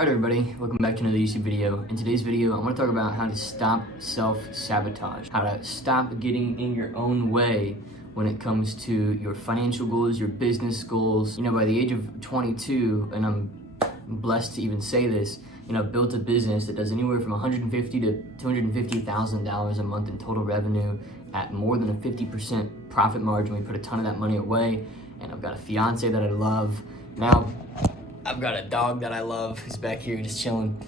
Alright everybody, welcome back to another YouTube video. In today's video, I want to talk about how to stop self-sabotage. How to stop getting in your own way when it comes to your financial goals, your business goals. You know, by the age of 22, and I'm blessed to even say this, you know, I've built a business that does anywhere from $150,000 to $250,000 a month in total revenue at more than a 50% profit margin. We put a ton of that money away, and I've got a fiance that I love. Now, I've got a dog that I love who's back here just chilling,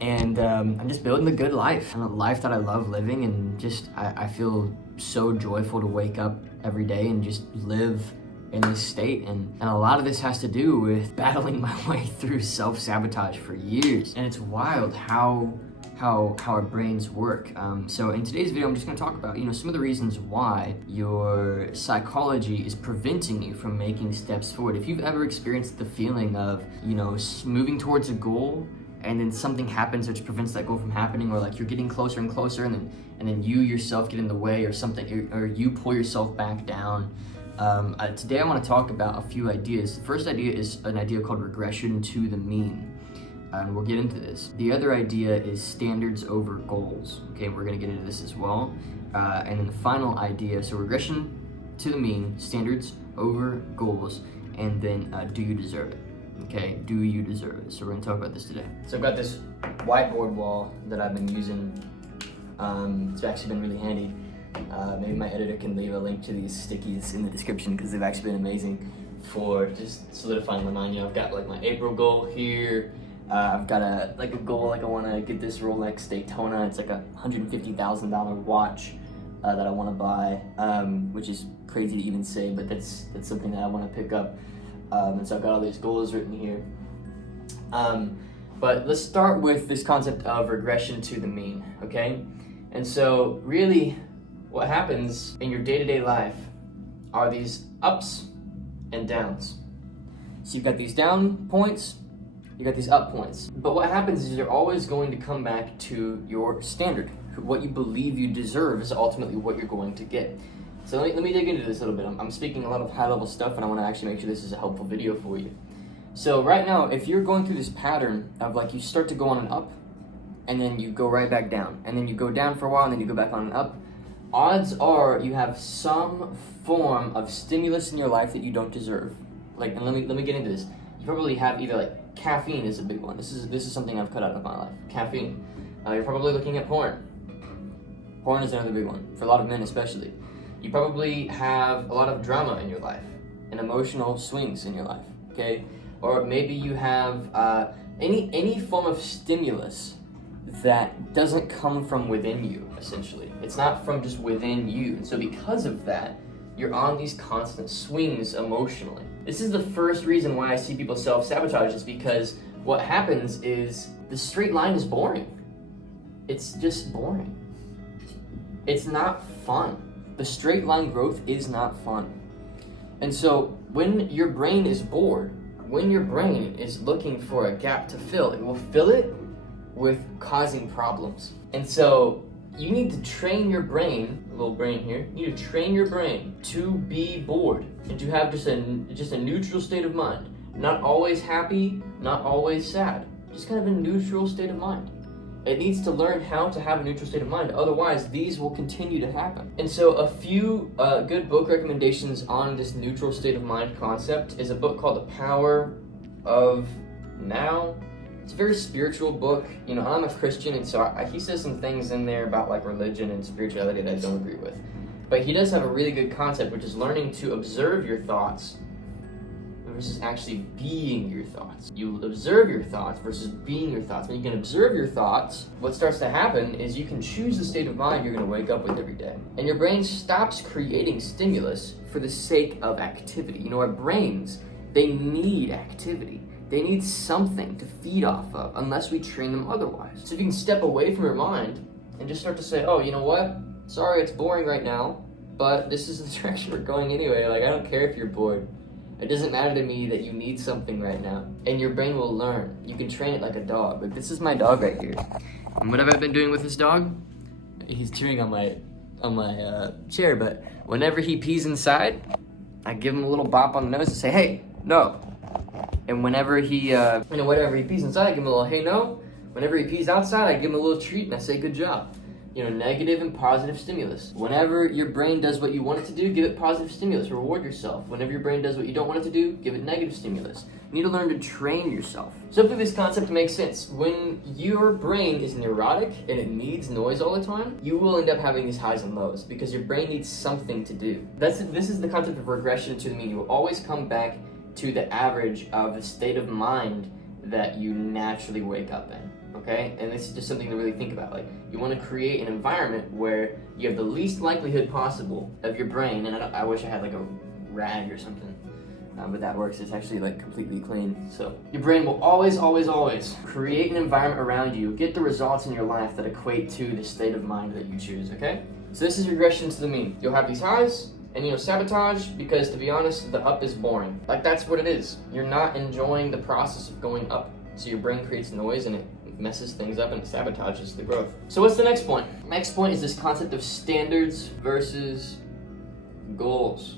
and I'm just building a good life, and a life that I love living, and just I feel so joyful to wake up every day and just live in this state, and a lot of this has to do with battling my way through self-sabotage for years. And it's wild how our brains work. So in today's video, I'm just gonna talk about, you know, some of the reasons why your psychology is preventing you from making steps forward. If you've ever experienced the feeling of, you know, moving towards a goal and then something happens which prevents that goal from happening, or like you're getting closer and closer and then you yourself get in the way, or something, or you pull yourself back down. Today I want to talk about a few ideas. The first idea is an idea called regression to the mean. And we'll get into this. The other idea is standards over goals. Okay, we're gonna get into this as well. And then the final idea, so regression to the mean, standards over goals, and then do you deserve it? Okay, do you deserve it? So we're gonna talk about this today. So I've got this whiteboard wall that I've been using. It's actually been really handy. Maybe my editor can leave a link to these stickies in the description, because they've actually been amazing for just solidifying my mind. You know, I've got like my April goal here. I've got a goal, like I want to get this Rolex Daytona. It's like a $150,000 watch that I want to buy, which is crazy to even say, but that's something that I want to pick up. And so I've got all these goals written here. But let's start with this concept of regression to the mean, okay? And so really what happens in your day-to-day life are these ups and downs. So you've got these down points, you got these up points. But what happens is you're always going to come back to your standard. What you believe you deserve is ultimately what you're going to get. So let me dig into this a little bit. I'm speaking a lot of high-level stuff, and I want to actually make sure this is a helpful video for you. So right now, if you're going through this pattern of like you start to go on an up, and then you go right back down, and then you go down for a while, and then you go back on an up, odds are you have some form of stimulus in your life that you don't deserve. Like, and let me get into this. You probably have either like caffeine is a big one. This is something I've cut out of my life. Caffeine. You're probably looking at porn. Porn is another big one, for a lot of men especially. You probably have a lot of drama in your life and emotional swings in your life, okay? Or maybe you have any form of stimulus that doesn't come from within you, essentially. It's not from just within you. And so because of that, you're on these constant swings emotionally. This is the first reason why I see people self-sabotage, is because what happens is the straight line is boring. It's just boring. It's not fun. The straight line growth is not fun. And so when your brain is bored, when your brain is looking for a gap to fill, it will fill it with causing problems. And so you need to train your brain, a little brain here, you need to train your brain to be bored and to have just a neutral state of mind. Not always happy, not always sad, just kind of a neutral state of mind. It needs to learn how to have a neutral state of mind, otherwise these will continue to happen. And so a few good book recommendations on this neutral state of mind concept is a book called The Power of Now. It's a very spiritual book. You know, I'm a Christian, and so he says some things in there about like religion and spirituality that I don't agree with. But he does have a really good concept, which is learning to observe your thoughts versus actually being your thoughts. You observe your thoughts versus being your thoughts. When you can observe your thoughts, what starts to happen is you can choose the state of mind you're going to wake up with every day. And your brain stops creating stimulus for the sake of activity. You know, our brains, they need activity. They need something to feed off of, unless we train them otherwise. So if you can step away from your mind and just start to say, oh, you know what? Sorry, it's boring right now, but this is the direction we're going anyway. Like, I don't care if you're bored. It doesn't matter to me that you need something right now. And your brain will learn. You can train it like a dog. Like, this is my dog right here. And what have I been doing with this dog? He's chewing on my chair, but whenever he pees inside, I give him a little bop on the nose and say, hey, no. And whenever he, whenever he pees inside, I give him a little hey no. Whenever he pees outside, I give him a little treat and I say good job. Negative and positive stimulus. Whenever your brain does what you want it to do, give it positive stimulus. Reward yourself. Whenever your brain does what you don't want it to do, give it negative stimulus. You need to learn to train yourself. So hopefully this concept makes sense. When your brain is neurotic and it needs noise all the time, you will end up having these highs and lows because your brain needs something to do. This is the concept of regression to the mean. You will always come back to the average of the state of mind that you naturally wake up in. Okay, and this is just something to really think about. Like, you want to create an environment where you have the least likelihood possible of your brain, and I wish I had like a rag or something, but that works. It's actually like completely clean. So your brain will always create an environment around you, get the results in your life that equate to the state of mind that you choose. Okay, so this is regression to the mean. You'll have these highs, and sabotage, because to be honest, the up is boring. Like, that's what it is. You're not enjoying the process of going up, so your brain creates noise and it messes things up and sabotages the growth. So what's the next point? Next point is this concept of standards versus goals.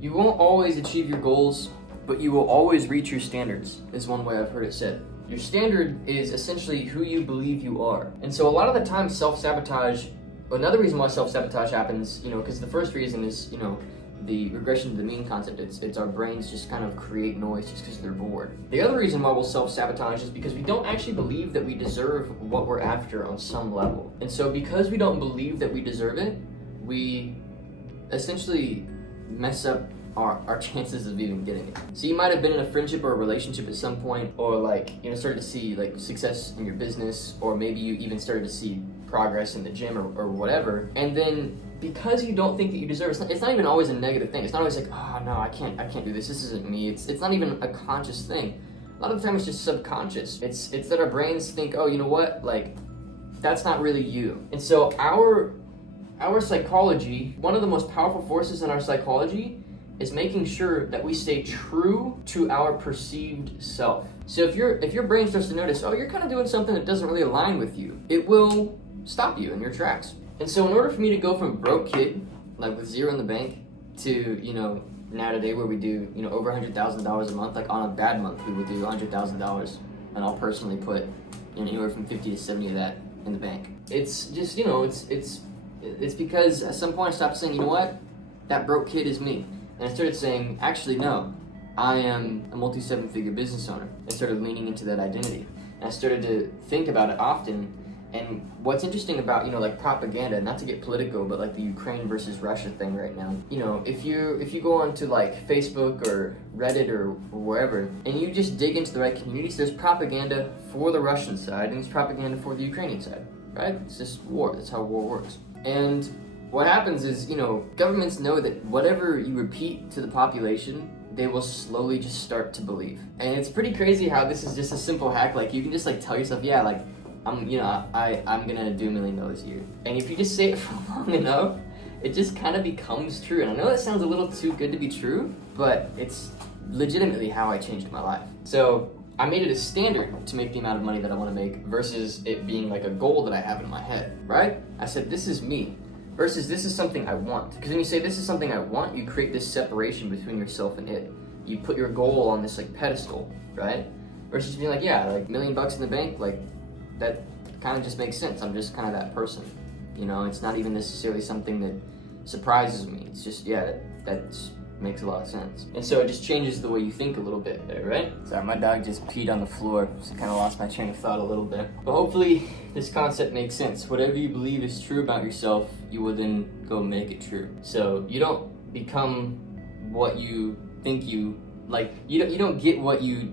You won't always achieve your goals, but you will always reach your standards, is one way I've heard it said. Your standard is essentially who you believe you are. And so a lot of the time self-sabotage, another reason why self-sabotage happens, because the first reason is, the regression to the mean concept. It's our brains just kind of create noise just because they're bored. The other reason why we'll self-sabotage is because we don't actually believe that we deserve what we're after on some level. And so because we don't believe that we deserve it, we essentially mess up our chances of even getting it. So you might have been in a friendship or a relationship at some point, or started to see success in your business, or maybe you even started to see progress in the gym or whatever, and then because you don't think that you deserve it, it's not even always a negative thing. It's not always like, oh no, I can't do this isn't me. It's not even a conscious thing. A lot of the time it's just subconscious. It's that our brains think, oh, you know what, that's not really you. And so our psychology, one of the most powerful forces in our psychology is making sure that we stay true to our perceived self. So if your brain starts to notice, oh, you're kind of doing something that doesn't really align with you, it will stop you in your tracks. And so in order for me to go from a broke kid, with zero in the bank, to, now today where we do, over $100,000 a month, on a bad month, we would do $100,000, and I'll personally put anywhere from 50 to 70 of that in the bank. It's just, it's because at some point I stopped saying, you know what, that broke kid is me. And I started saying, actually, no, I am a multi-seven-figure business owner. I started leaning into that identity. And I started to think about it often. And what's interesting about, propaganda, not to get political, but the Ukraine versus Russia thing right now, if you go onto Facebook or Reddit or wherever, and you just dig into the right communities, there's propaganda for the Russian side and there's propaganda for the Ukrainian side, right? It's just war. That's how war works. And what happens is, governments know that whatever you repeat to the population, they will slowly just start to believe. And it's pretty crazy how this is just a simple hack. You can just tell yourself, yeah, I'm gonna do $1 million a year. And if you just say it for long enough, it just kind of becomes true. And I know that sounds a little too good to be true, but it's legitimately how I changed my life. So I made it a standard to make the amount of money that I want to make versus it being a goal that I have in my head, right? I said, this is me versus this is something I want. Because when you say this is something I want, you create this separation between yourself and it. You put your goal on this pedestal, right? Versus being $1 million in the bank, that kind of just makes sense. I'm just kind of that person. It's not even necessarily something that surprises me. It's just, that makes a lot of sense. And so it just changes the way you think a little bit there, right? Sorry, my dog just peed on the floor, so I kind of lost my train of thought a little bit. But hopefully this concept makes sense. Whatever you believe is true about yourself, you will then go make it true. So you don't become what you think you, you don't get what you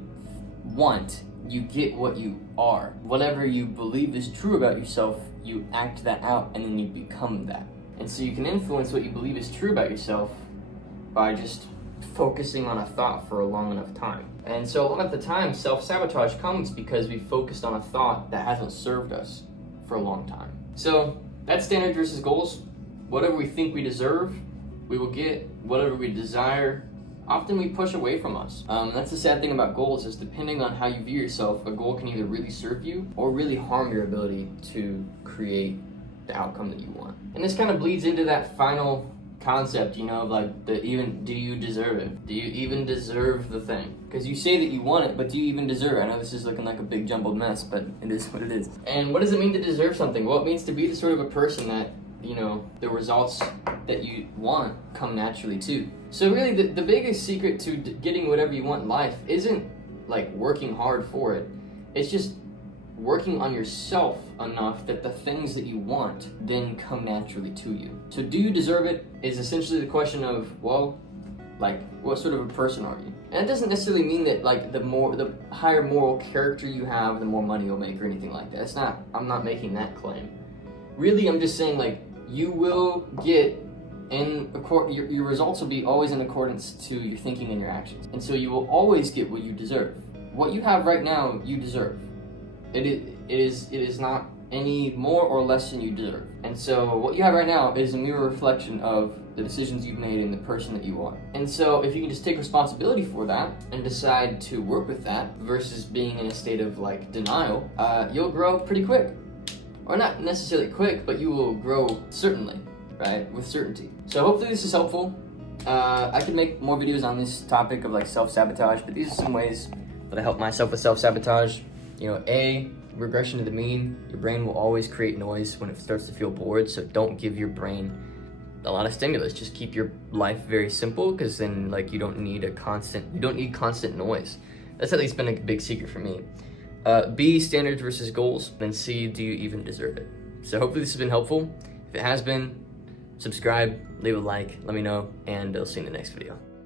want, you get what you are. Whatever you believe is true about yourself, you act that out and then you become that. And so you can influence what you believe is true about yourself by just focusing on a thought for a long enough time. And so a lot of the time, self-sabotage comes because we focused on a thought that hasn't served us for a long time. So that's standard versus goals. Whatever we think we deserve, we will get. Whatever we desire, often we push away from us. That's the sad thing about goals is depending on how you view yourself, a goal can either really serve you or really harm your ability to create the outcome that you want. And this kind of bleeds into that final concept, you know, of like do you deserve it? Do you even deserve the thing? Because you say that you want it, but do you even deserve it? I know this is looking like a big jumbled mess, but it is what it is. And what does it mean to deserve something? Well, it means to be the sort of a person that, you know, the results that you want come naturally too. So really the biggest secret to getting whatever you want in life isn't like working hard for it. It's just working on yourself enough that the things that you want then come naturally to you. So do you deserve it is essentially the question of, well, like, what sort of a person are you? And it doesn't necessarily mean that like the higher moral character you have, the more money you'll make or anything like that. I'm not making that claim. Really, I'm just saying like you will get your results will be always in accordance to your thinking and your actions. And so you will always get what you deserve. What you have right now, you deserve. It is not any more or less than you deserve. And so what you have right now is a mirror reflection of the decisions you've made and the person that you are. And so if you can just take responsibility for that and decide to work with that versus being in a state of like denial, you'll grow pretty quick. Or not necessarily quick, but you will grow certainly, right? With certainty. So hopefully this is helpful. I could make more videos on this topic of like self-sabotage, but these are some ways that I help myself with self-sabotage. You know, regression to the mean. Your brain will always create noise when it starts to feel bored, so don't give your brain a lot of stimulus. Just keep your life very simple, because then like you don't need constant noise. That's at least been a big secret for me. B, standards versus goals. Then C, do you even deserve it? So hopefully this has been helpful. If it has been, subscribe, leave a like, let me know, and I'll see you in the next video.